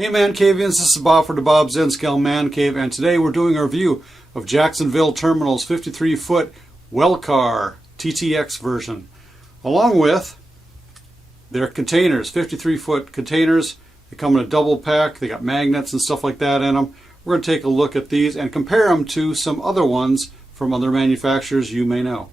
Hey ManCavians, this is Bob for DaBob's N-Scale ManCave, and today we're doing a review of Jacksonville Terminal's 53-foot well car TTX version, along with their containers, 53-foot containers. They come in a double pack, they got magnets and stuff like that in them. We're going to take a look at these and compare them to some other ones from other manufacturers you may know.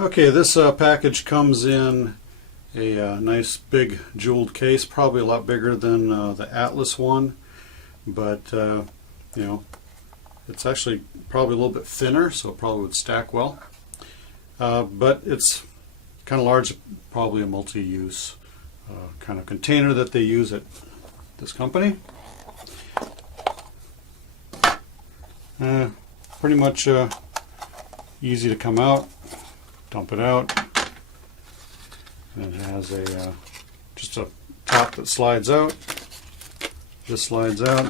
Okay, this package comes in a nice big jeweled case, probably a lot bigger than the Atlas one, but you know, it's actually probably a little bit thinner, so it probably would stack well. But it's kind of large, probably a multi-use kind of container that they use at this company. Pretty much easy to come out. Dump it out, and it has a just a top that slides out. This slides out,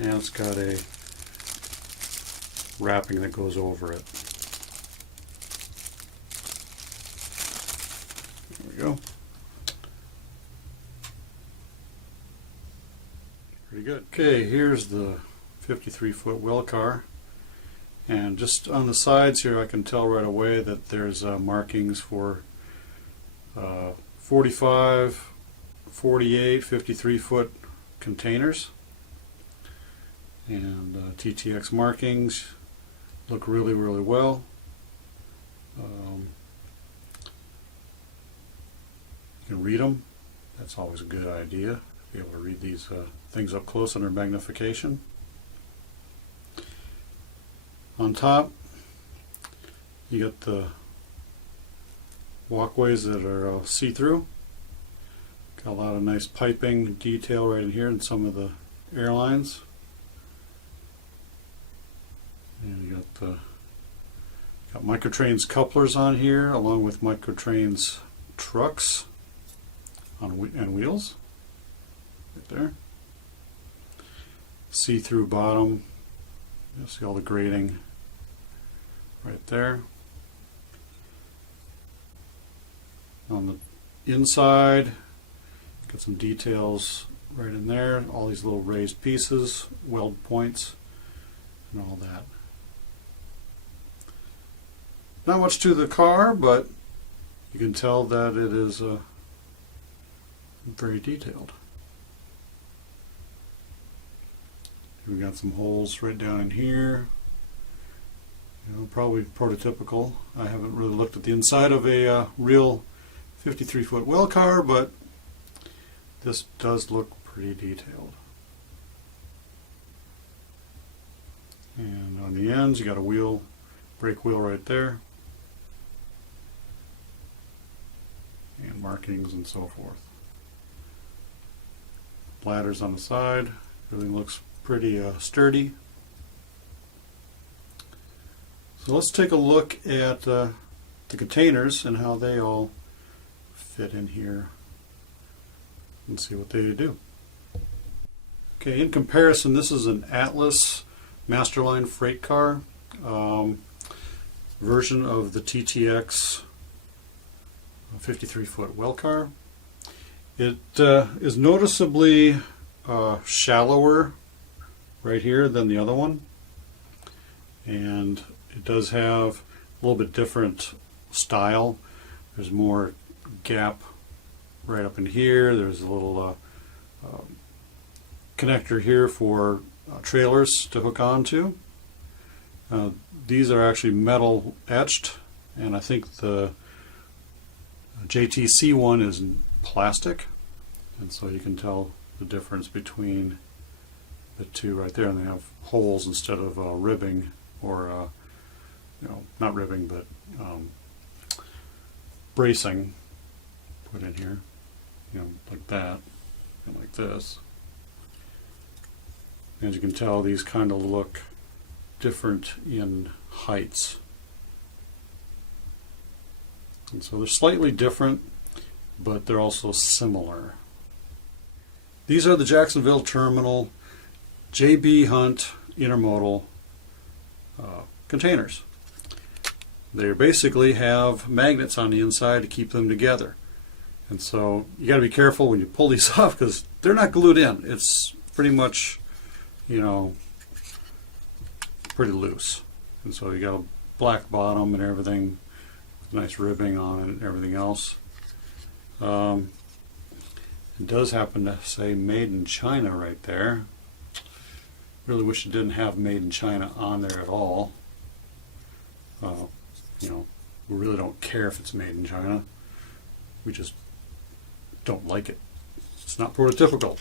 and it's got a wrapping that goes over it. There we go. Pretty good. Okay, here's the 53-foot well car. And just on the sides here, I can tell right away that there's markings for 45, 48, 53-foot containers. And TTX markings look really, really well. You can read them. That's always a good idea, to be able to read these things up close under magnification. On top, you got the walkways that are see-through. Got a lot of nice piping detail right in here in some of the airlines. And you got Microtrains couplers on here, along with Microtrains trucks and wheels. Right there. See-through bottom. You'll see all the grading right there. On the inside, got some details right in there. All these little raised pieces, weld points, and all that. Not much to the car, but you can tell that it is very detailed. We got some holes right down in here. You know, probably prototypical. I haven't really looked at the inside of a real 53-foot well car, but this does look pretty detailed. And on the ends, you got a brake wheel right there, and markings and so forth. Bladders on the side. Everything looks pretty sturdy. So let's take a look at the containers and how they all fit in here and see what they do. Okay, in comparison, this is an Atlas Masterline freight car version of the TTX 53-foot well car. It is noticeably shallower right here than the other one, and it does have a little bit different style. There's more gap right up in here. There's a little connector here for trailers to hook onto. These are actually metal etched, and I think the JTC one is plastic, and so you can tell the difference between the two right there, and they have holes instead of ribbing, or you know, not ribbing, but bracing put in here, you know, like that and like this. As you can tell, these kind of look different in heights, and so they're slightly different, but they're also similar. These are the Jacksonville Terminal JB Hunt Intermodal containers. They basically have magnets on the inside to keep them together. And so you got to be careful when you pull these off because they're not glued in. It's pretty much, you know, pretty loose. And so you got a black bottom and everything, nice ribbing on it and everything else. It does happen to say made in China right there. Really wish it didn't have made in China on there at all. You know, we really don't care if it's made in China. We just don't like it. It's not prototypical.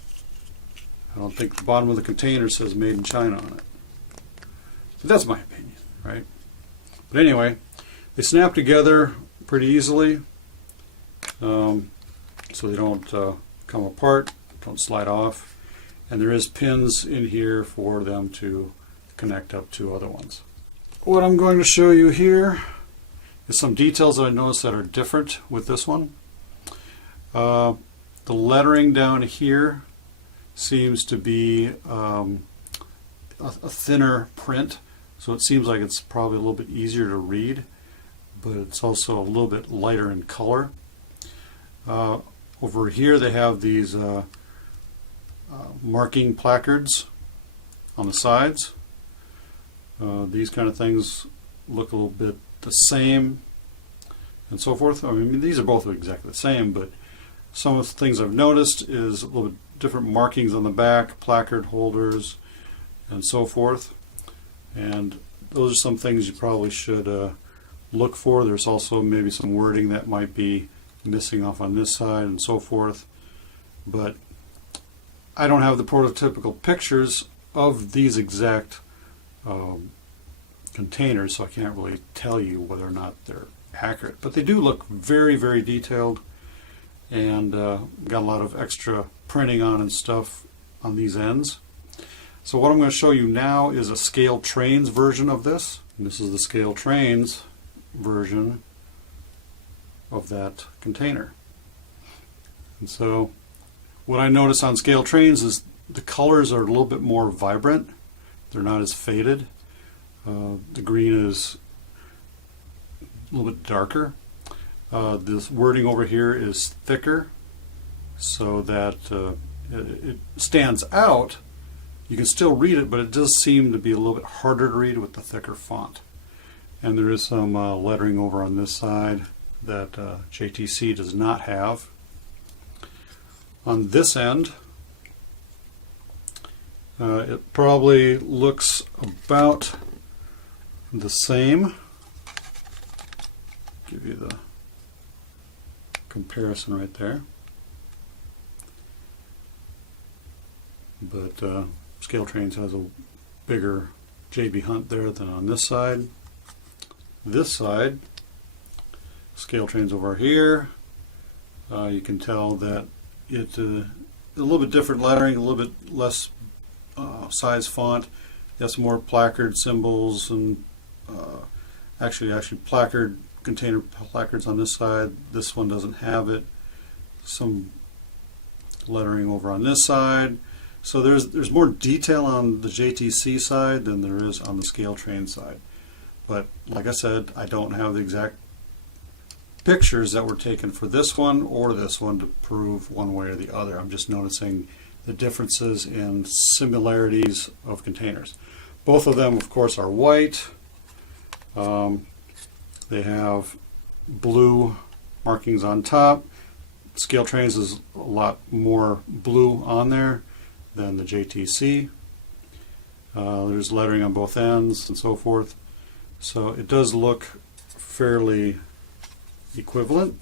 I don't think the bottom of the container says made in China on it. But that's my opinion, right? But anyway, they snap together pretty easily, so they don't come apart, don't slide off. And there is pins in here for them to connect up to other ones. What I'm going to show you here is some details that I noticed that are different with this one. The lettering down here seems to be a thinner print, so it seems like it's probably a little bit easier to read, but it's also a little bit lighter in color. Over here they have these marking placards on the sides. These kind of things look a little bit the same and so forth. I mean, these are both exactly the same, but some of the things I've noticed is a little bit different markings on the back, placard holders, and so forth. And those are some things you probably should look for. There's also maybe some wording that might be missing off on this side and so forth. But I don't have the prototypical pictures of these exact containers, so I can't really tell you whether or not they're accurate. But they do look very, very detailed, and got a lot of extra printing on and stuff on these ends. So what I'm going to show you now is a scale trains version of this. And this is the scale trains version of that container. And so what I notice on scale trains is the colors are a little bit more vibrant. They're not as faded. The green is a little bit darker. This wording over here is thicker, so that it stands out. You can still read it, but it does seem to be a little bit harder to read with the thicker font. And there is some lettering over on this side that JTC does not have. On this end, it probably looks about the same. Give you the comparison right there. But Scale Trains has a bigger JB Hunt there than on this side. This side, Scale Trains over here, you can tell that it's a little bit different lettering, a little bit less size font. It has more placard symbols and actually placard container placards on this side. This one doesn't have it. Some lettering over on this side. So there's more detail on the JTC side than there is on the Scale Train side. But like I said, I don't have the exact pictures that were taken for this one or this one to prove one way or the other. I'm just noticing the differences in similarities of containers. Both of them, of course, are white. They have blue markings on top. Scale Trains is a lot more blue on there than the JTC. There's lettering on both ends and so forth. So it does look fairly equivalent.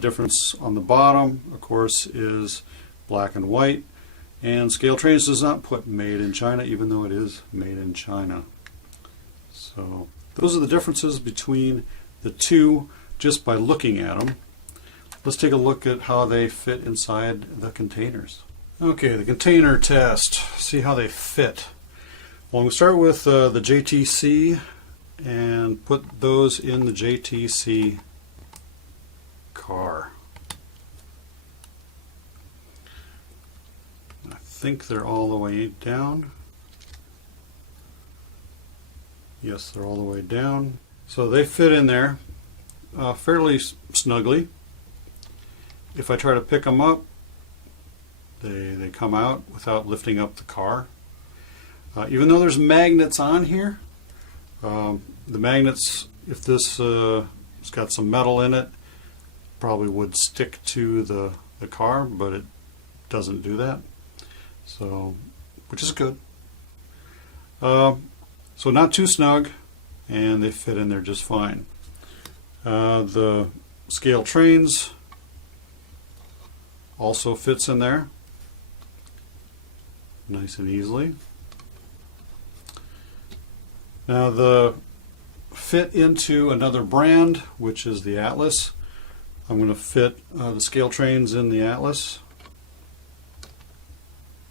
Difference on the bottom, of course, is black and white. And Scale Trains does not put made in China, even though it is made in China. So those are the differences between the two just by looking at them. Let's take a look at how they fit inside the containers. Okay, the container test. See how they fit. Well, we'll start with the JTC and put those in the JTC car. I think they're all the way down. Yes, they're all the way down. So they fit in there fairly snugly. If I try to pick them up, they come out without lifting up the car. Even though there's magnets on here, the magnets, if this has got some metal in it, probably would stick to the car, but it doesn't do that. So, which is good. So not too snug, and they fit in there just fine. The scale trains also fits in there nice and easily. Now the fit into another brand, which is the Atlas. I'm going to fit the scale trains in the Atlas,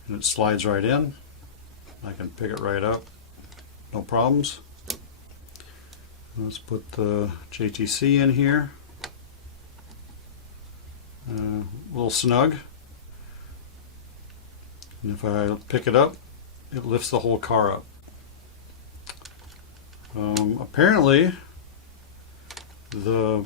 and it slides right in. I can pick it right up, no problems. Let's put the JTC in here. A little snug. And if I pick it up, it lifts the whole car up. Apparently, the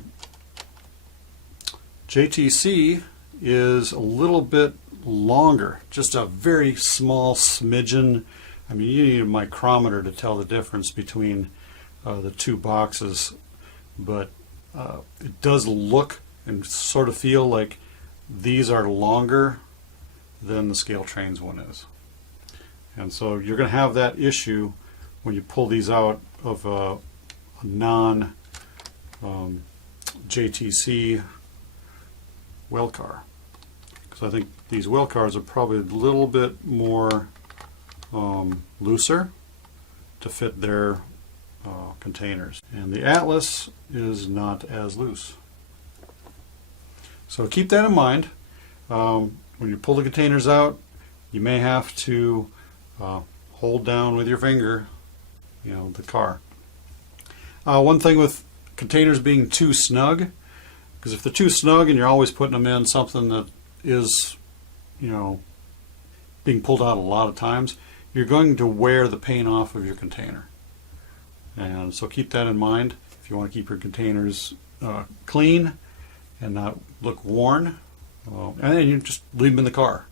JTC is a little bit longer, just a very small smidgen. I mean, you need a micrometer to tell the difference between the two boxes, but it does look and sort of feel like these are longer than the scale trains one is. And so you're going to have that issue when you pull these out of a non JTC well car, because I think these well cars are probably a little bit more looser to fit their containers, and the Atlas is not as loose. So keep that in mind. When you pull the containers out, you may have to hold down with your finger, the car. One thing with containers being too snug, because if they're too snug and you're always putting them in something that is, being pulled out a lot of times, you're going to wear the paint off of your container. And so keep that in mind if you want to keep your containers clean and not look worn. And then you just leave them in the car.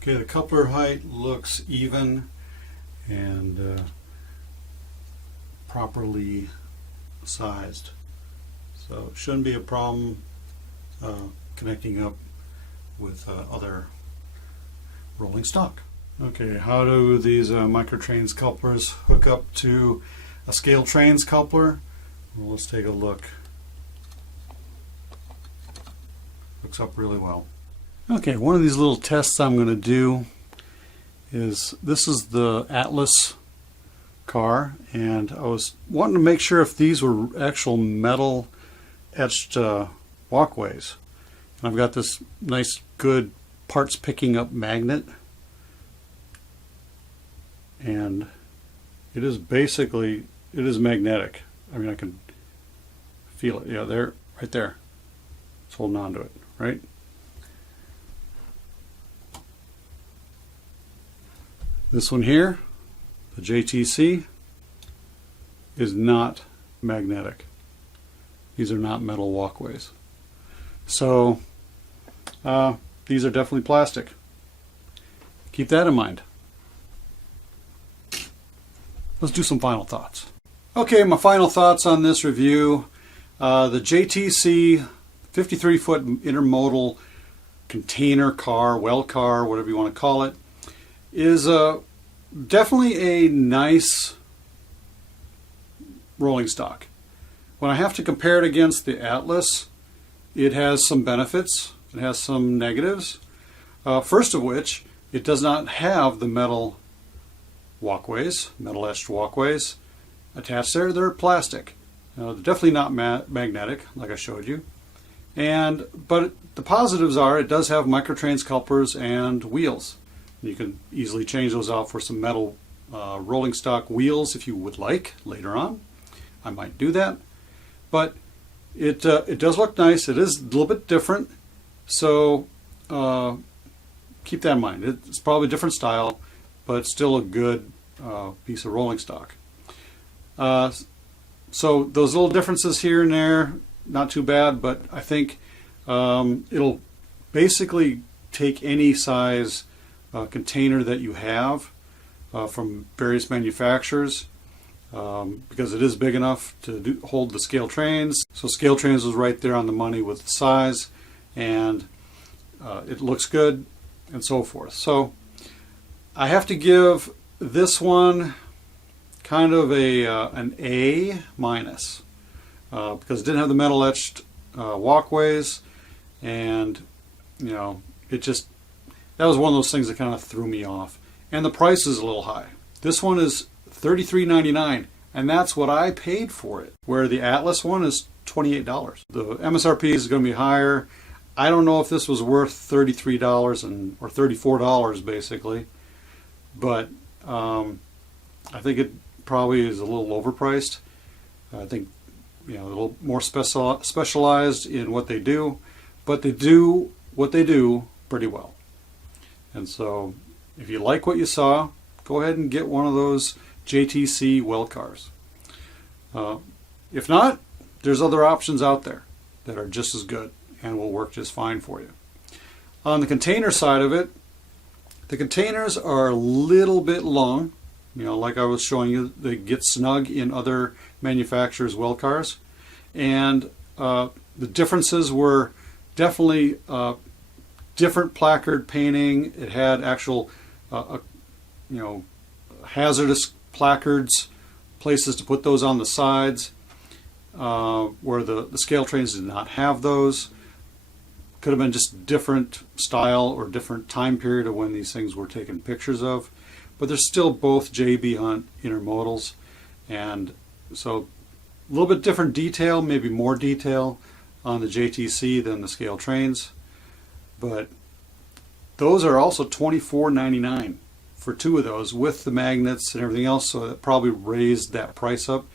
Okay, the coupler height looks even and properly sized, so it shouldn't be a problem connecting up with other rolling stock. Okay, how do these microtrains couplers hook up to a scale trains coupler? Well, let's take a look. Hooks up really well. Okay, one of these little tests I'm going to do is, this is the Atlas car, and I was wanting to make sure if these were actual metal etched walkways. And I've got this nice good parts picking up magnet, and it is basically, it is magnetic. I mean, I can feel it. Yeah, there, right there. It's holding on to it, right? This one here, the JTC, is not magnetic. These are not metal walkways. So these are definitely plastic. Keep that in mind. Let's do some final thoughts. Okay, my final thoughts on this review. The JTC 53-foot intermodal container car, well car, whatever you want to call it, is definitely a nice rolling stock. When I have to compare it against the Atlas, it has some benefits, it has some negatives. First of which, it does not have the metal walkways, metal etched walkways attached there. They're plastic. They're definitely not magnetic, like I showed you. But the positives are it does have microtrains couplers and wheels. You can easily change those out for some metal rolling stock wheels if you would like later on. I might do that. But it does look nice. It is a little bit different. So keep that in mind. It's probably a different style, but it's still a good piece of rolling stock. So those little differences here and there, not too bad, but I think it'll basically take any size container that you have from various manufacturers, because it is big enough to hold the scale trains. So scale trains was right there on the money with the size, and it looks good and so forth. So I have to give this one kind of an A minus, because it didn't have the metal etched walkways, and you know, it just, that was one of those things that kind of threw me off. And the price is a little high. This one is $33.99, and that's what I paid for it, where the Atlas one is $28. The MSRP is going to be higher. I don't know if this was worth $33 or $34 basically, but I think it probably is a little overpriced. I think, you know, a little more specialized in what they do, but they do what they do pretty well. And so if you like what you saw, go ahead and get one of those JTC well cars. If not, there's other options out there that are just as good and will work just fine for you. On the container side of it, the containers are a little bit long. You know, like I was showing you, they get snug in other manufacturers' well cars. And the differences were definitely different placard painting. It had actual, hazardous placards, places to put those on the sides, where the scale trains did not have those. Could have been just different style or different time period of when these things were taken pictures of. But they're still both JB Hunt Intermodals. And so a little bit different detail, maybe more detail on the JTC than the scale trains. But those are also $24.99 for two of those with the magnets and everything else. So that probably raised that price up.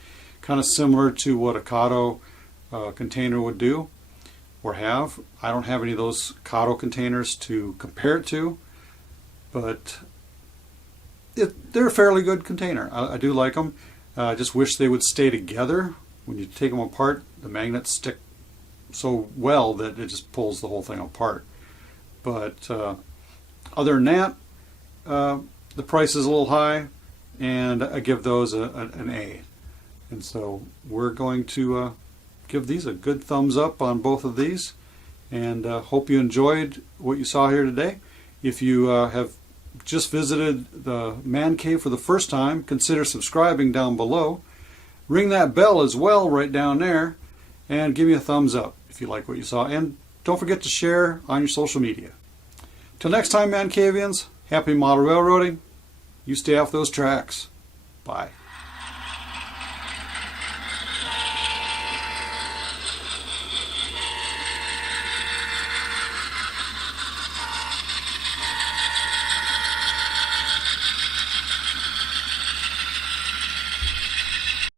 Kind of similar to what a Kato container would do or have. I don't have any of those Kato containers to compare it to, but they're a fairly good container. I do like them. I just wish they would stay together. When you take them apart, the magnets stick so well that it just pulls the whole thing apart. But other than that, the price is a little high, and I give those an A. And so we're going to give these a good thumbs up on both of these, and hope you enjoyed what you saw here today. If you have just visited the ManCave for the first time, consider subscribing down below. Ring that bell as well right down there, and give me a thumbs up if you like what you saw. And don't forget to share on your social media. Till next time, ManCavians, happy model railroading. You stay off those tracks. Bye.